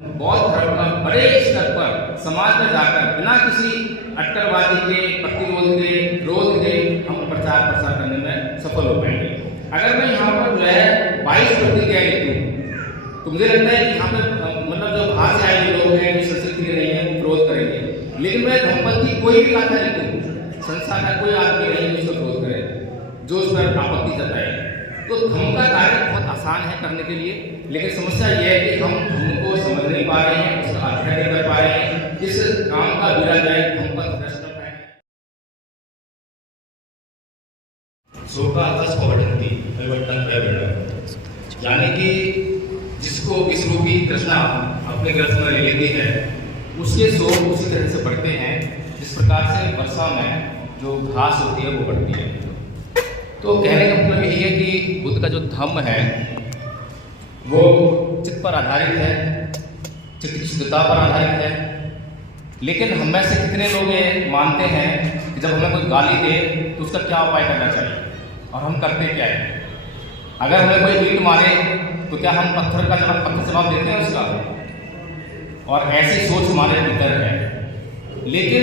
बौद्ध धर्म का बड़े स्तर पर समाज में जाकर बिना किसी अट्टरवादी के, प्रतिरोध के, विरोध के हम प्रचार प्रसार करने में सफल हो पाएंगे। अगर मैं यहाँ पर जो है 22 प्रतिक्रिया लिखूँ तो मुझे लगता है कि यहाँ पर मतलब जो बाहर से आए लोग हैं, जो संस्कृति के नहीं है, वो विरोध करेंगे। लेकिन मैं धम्मपद की कोई भी गाथा लिखूँ, संसार का कोई आदमी नहीं है जो उसका विरोध करे, जो उस पर आपत्ति जताए। तो धम्म का कार्य बहुत आसान है करने के लिए, लेकिन समस्या यह है कि हम धम्म को समझ नहीं पा रहे हैं, उसका अध्ययन नहीं कर पा रहे हैं। इस काम का बिगड़ जाए धम्मपद नष्ट न पाए। शोकार्थस पवटन्ति परिवर्तन भय, यानी कि जिसको विश्व रूपी कृष्णा अपने ग्रंथ में ले लेती है, उसके शोक उसी तरह से बढ़ते हैं जिस प्रकार से वर्षा में जो घास होती है वो बढ़ती है। तो कहने का मतलब यही है कि बुद्ध का जो धम्म है वो चित्त पर आधारित है, चित्त की शुद्धता पर आधारित है। लेकिन हम में से कितने लोग ये मानते हैं कि जब हमें कोई गाली दे तो उसका क्या उपाय करना चाहिए, और हम करते क्या है? अगर हमें कोई ईंट मारे तो क्या हम पत्थर का जवाब देते हैं उसका? और ऐसी सोच हमारे भीतर है। लेकिन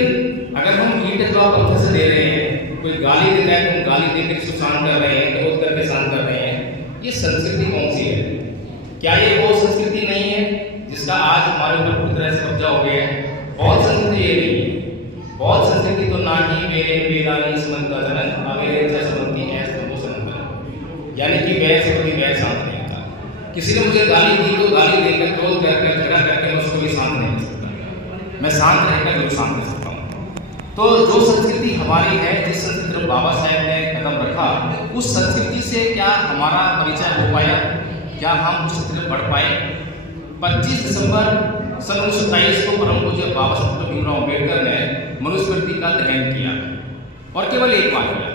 अगर हम ईंट का जवाब पत्थर से दे रहे हैं, कोई गाली देता है तो हम गाली देकर इसको शांत कर रहे हैं, क्रोध करके शांत कर रहे हैं, ये संस्कृति कौन सी है? क्या ये वो संस्कृति नहीं है जिसका आज हमारे ऊपर पूरी तरह से कब्जा हो गया है? बौद्ध संस्कृति ये नहीं है। बौद्ध संस्कृति तो ना ही मेरे वेदानी समन का जनन अवेरे समझती है, यानी कि वैर से कभी वैर शांत नहीं होता। किसी ने मुझे गाली दी तो गाली देकर, क्रोध करके, झगड़ा करके मैं उसको भी शांत नहीं कर सकता। मैं शांत रहकर जो शांत कर सकता हूँ। तो जो संस्कृति हमारी है, जिस संस्कृति में बाबा साहेब ने कदम रखा, उस संस्कृति से क्या हमारा परिचय हो पाया? क्या हम उस संस्कृति में बढ़ पाए? 25 दिसंबर सन 1927 को परम पूज्य बाबा साहेब भीमराव अम्बेडकर ने मनुस्मृति का दहन किया, और केवल एक बार किया।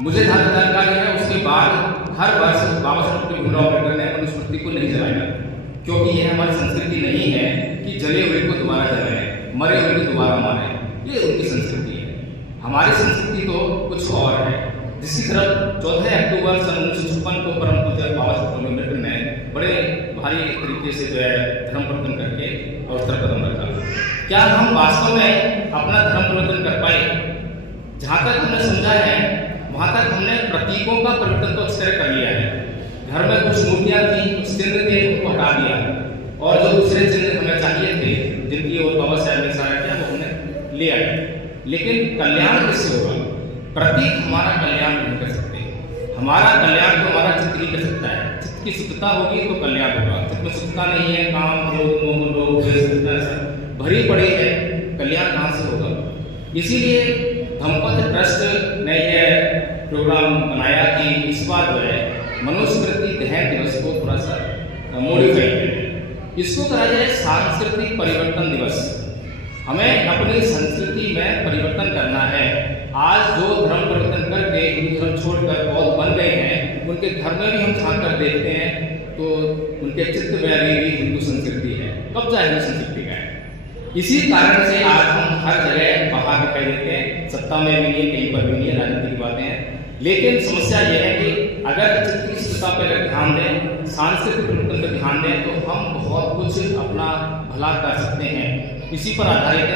मुझे जहाँ जानकारी है उसके बाद हर वर्ष बाबा साहेब भीमराव अम्बेडकर ने मनुस्मृति को नहीं जलाया, क्योंकि यह हमारी संस्कृति नहीं है कि जले हुए को दोबारा जलाए, मरे हुए को दोबारा मारे। ये उनकी संस्कृति है। हमारी संस्कृति तो कुछ और है, जिसकी तरफ 14 अक्टूबर सन 1956 को परम पूज्य बाबा साहेब अम्बेडकर ने बड़े भारी तरीके से जो है धर्म परिवर्तन करके और उस तरफ कदम रखा। क्या हम वास्तव में अपना धर्म परिवर्तन कर पाए? जहाँ तक हमने समझा है वहाँ तक हमने प्रतीकों का परिवर्तन तो अच्छी तरह कर लिया है। घर में कुछ मूर्तियाँ थी, कुछ चिन्ह थे, उनको हटा दिया, और जो दूसरे चिन्ह हमें चाहिए थे, जिनकी ओर बाबा साहब ने इशारा किया, वो हमने ले आए। लेकिन कल्याण किससे होगा? प्रतीक हमारा कल्याण नहीं कर सकते। हमारा कल्याण तो हमारा चित्त ही कर सकता है। चित्त की शुद्धता होगी तो कल्याण होगा। चित्त में शुद्धता नहीं है, काम, क्रोध, मोह, लोभ भरी पड़ी है, कल्याण कहाँ से होगा? इसीलिए धम्मपद ट्रस्ट ने यह प्रोग्राम बनाया कि इस बार जो है मनुस्मृति दहन दिवस को थोड़ा सा मॉडिफाई करें। इसको कहा जाए सांस्कृतिक परिवर्तन दिवस। हमें अपनी संस्कृति में परिवर्तन करना है। आज जो धर्म परिवर्तन करके हिंदू धर्म छोड़कर बौद्ध बन गए हैं, उनके घर में भी हम झांक कर देखते हैं तो उनके चित्त में भी हिंदू संस्कृति है, कब्जा हिंदू संस्कृति का है। इसी कारण से आज हम हर जगह बाहर दिखाई देते हैं, सत्ता में भी नहीं, कहीं पर भी नहीं, राजनीति की बातें हैं। लेकिन समस्या यह है कि अगर चित्त की शुद्धता पर ध्यान दें, सांस्कृतिक परिवर्तन पर ध्यान दें, तो हम बहुत कुछ अपना भला कर सकते हैं। इसी पर आधारित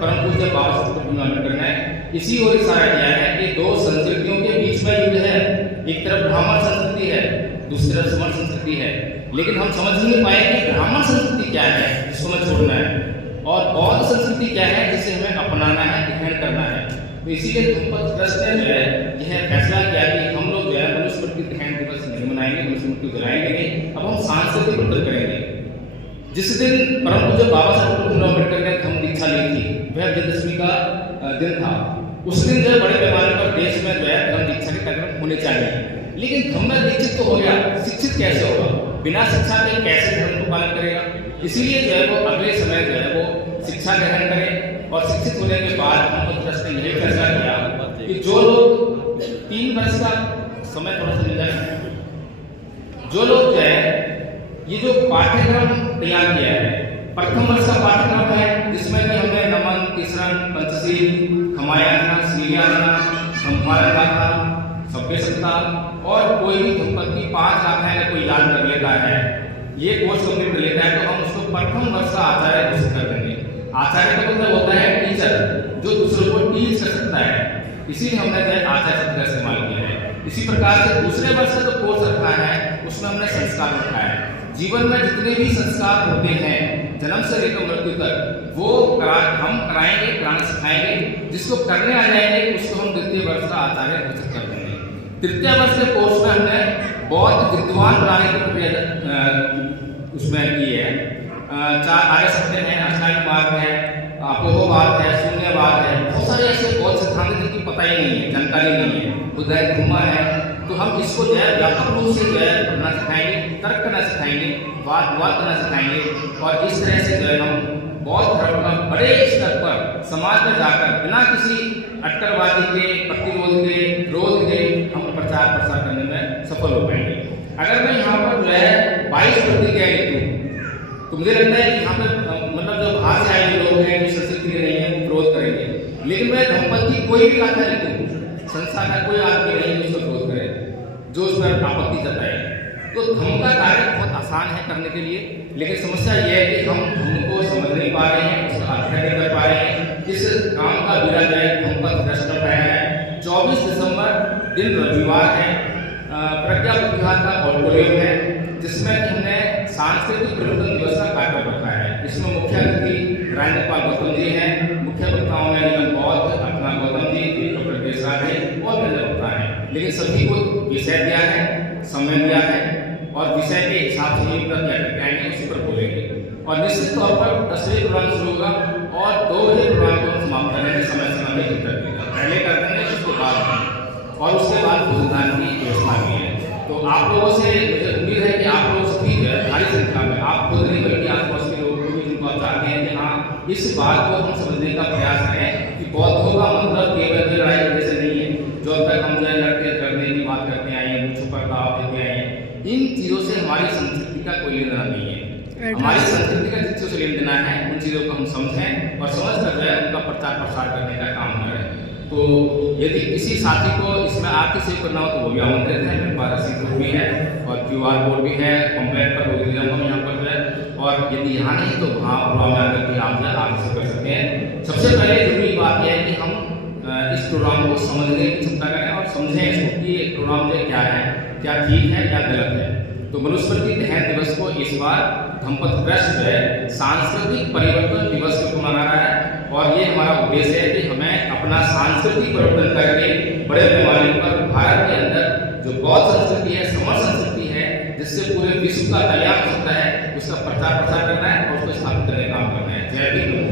परम पूज्य बाबा साहेब भीमराव अम्बेडकर ने इसी ओर इशारा किया है कि दो संस्कृतियों के बीच में युद्ध है। एक तरफ ब्राह्मण संस्कृति है, दूसरी तरफ समण संस्कृति है। लेकिन हम समझ नहीं पाए कि ब्राह्मण संस्कृति क्या है जिसको हमें छोड़ना है, और बौद्ध संस्कृति क्या है जिसे हमें अपनाना है, ग्रहण करना है। तो इसीलिए धम्मपद ट्रस्ट ने जो है यह फैसला किया कि हम लोग जो है मनुस्मृति दहन दिवस नहीं मनाएंगे, मनुस्मृति जलाएंगे नहीं, अब हम सांस्कृतिक परिवर्तन करेंगे। जिस दिन परम पूज्य बाबा साहेब भीमराव अम्बेडकर ने धम्म दीक्षा ली थी, वह विजयदशमी का दिन था। उस दिन जो है बड़े पैमाने पर देश में जो है धम्म दीक्षा के कार्यक्रम होने चाहिए। लेकिन धम्म में दीक्षित तो हो गया, शिक्षित कैसे होगा? बिना शिक्षा के कैसे धर्म को पालन करेगा? इसीलिए जो है वो अगले समय जो है वो शिक्षा ग्रहण करे, और शिक्षित होने के बाद धम्मपद ट्रस्ट ने यह फैसला किया कि जो लोग 3 वर्ष का समय थोड़ा सा मिल जाए, जो लोग जो है ये जो पाठ्यक्रम तैयार किया है, प्रथम वर्ष का पाठ्यक्रम है, जिसमें कि हमने नमन, तीसरन, पंचशील, खमायातना, श्रीयातना, धम्मपालन, सभ्य सत्ता और कोई भी धम्मपद की 5 गाथाएं कोई याद कर लेता है ये कोर्स कंप्लीट कर लेता है तो हम उसको प्रथम वर्ष का आचार्य घोषित कर देंगे। आचार्य का मतलब होता है टीचर, जो दूसरों को टीच कर सकता है, इसीलिए हमने आचार्य शब्द का इस्तेमाल किया है। इसी प्रकार से दूसरे वर्ष का जो कोर्स रखा है उसमें हमने संस्कार रखा है। जीवन में जितने भी संस्कार होते हैं जन्म से लेकर मृत्यु तक, वो हम कराएंगे, कराना सिखाएंगे। जिसको करने आ जाएंगे उसको हम द्वितीय वर्ष का आचार्य घोषित कर देंगे। तृतीय वर्ष के कोर्स में हमने बहुत विद्वान बनाने की प्रक्रिया उसमें की है। 4 आर्य सत्य हैं, अष्टांग मार्ग है, अपोहवाद है, शून्यवाद है, बहुत सारे ऐसे बहुत सिद्धांत जिनकी पता ही नहीं है, जानकारी नहीं है, बुद्धाय धर्म है। तो हम इसको जो है व्यापक रूप से जो है पढ़ना सिखाएंगे, तर्क करना सिखाएंगे, वाद विवाद करना सिखाएंगे। और इस तरह से जो है हम बौद्ध धर्म का बड़े स्तर पर समाज में जाकर बिना किसी अटकलबाजी के, प्रतिरोध के, विरोध के हम प्रचार प्रसार करने में सफल हो पाएंगे। अगर मैं यहाँ पर जो है 22 प्रतिक्रिया लिखूँ तो मुझे लगता है कि यहाँ पर मतलब जो बाहर से आए लोग हैं जो संस्कृति के नहीं है वो विरोध करेंगे। लेकिन मैं धम्मपद की कोई भी गाथा लिखूँ, संसार का कोई आदमी नहीं है उसका विरोध करे, जो उस पर आपत्ति जताए। तो धम्म का कार्य बहुत आसान है करने के लिए, लेकिन समस्या यह है कि हम धम्म को समझ नहीं पा रहे हैं, उसका अध्ययन नहीं कर पा रहे हैं। इस काम का बीड़ा जो है धम्मपद भ्रष्ट कर पाया है। 24 दिसंबर दिन रविवार है, प्रज्ञा विभाग का ऑडिटोरियम है, जिसमें हमने सांस्कृतिक परिवर्तन दिवस का कार्यक्रम रखा है। इसमें मुख्य अतिथि राजेंद्रपाल गौतम जी हैं, मुख्य वक्ताओं में नीलम बौद्ध, अपना गौतम जी, डॉक्टर देशराज है और मेरे वक्ता है। लेकिन सभी को विषय दिया है, समय दिया है और विषय के हिसाब से ही क्या करके आएंगे उसी पर बोलेंगे। और निश्चित तौर पर 10 बजे प्रोग्राम शुरू होगा और 2 बजे प्रोग्राम को हम समाप्त करेंगे, समय समय में कर देगा, पहले कर देंगे उसके बाद और उसके बाद भोजनदान की व्यवस्था भी है। तो आप लोगों से मुझे उम्मीद है कि आप लोग सभी भारी संख्या में, आप खुद नहीं बल्कि आसपास के लोगों को भी जिनको आप चाहते हैं कि हाँ इस बात को हम समझने का प्रयास करें कि बौद्धों का मतलब केवल की लड़ाई करने से नहीं है, जो अब तक हम जो है लड़के करने की बात करते आए हैं, मुझ पर दाव देते आए हैं, इन चीज़ों से हमारी संस्कृति का कोई लेना नहीं है। हमारी संस्कृति का जिन चीज़ों से लेना देना है उन चीज़ों को हम समझें और समझ कर जो है उनका प्रचार प्रसार करने का काम करें। तो यदि किसी साथी को इसमें आके सेव करना हो तो वो भी आमंत्रित है। मेरे पास रसीद बुक भी है और QR कोड भी है, पंपलेट पर रोज हम यहाँ पर जो है, और यदि यहाँ नहीं तो वहाँ प्रोग्राम में आकर के आप जो है आगे से कर सकते हैं। सबसे पहले जरूरी बात यह है कि हम इस प्रोग्राम को समझने की क्षमता करें और समझें इसको कि ये प्रोग्राम जो क्या है, क्या ठीक है, क्या गलत है। तो मनुस्मृति दहन दिवस को इस बार धम्मपद ट्रस्ट जो है सांस्कृतिक परिवर्तन दिवस को मना रहा है और ये हमारा उद्देश्य है कि हमें अपना सांस्कृतिक परिवर्तन करके बड़े पैमाने पर भारत के अंदर जो बौद्ध संस्कृति है, समर संस्कृति है, जिससे पूरे विश्व का कल्याण हो सकता है, उसका प्रचार प्रसार करना है और उसको स्थापित करने का काम करना है। जय हिंद।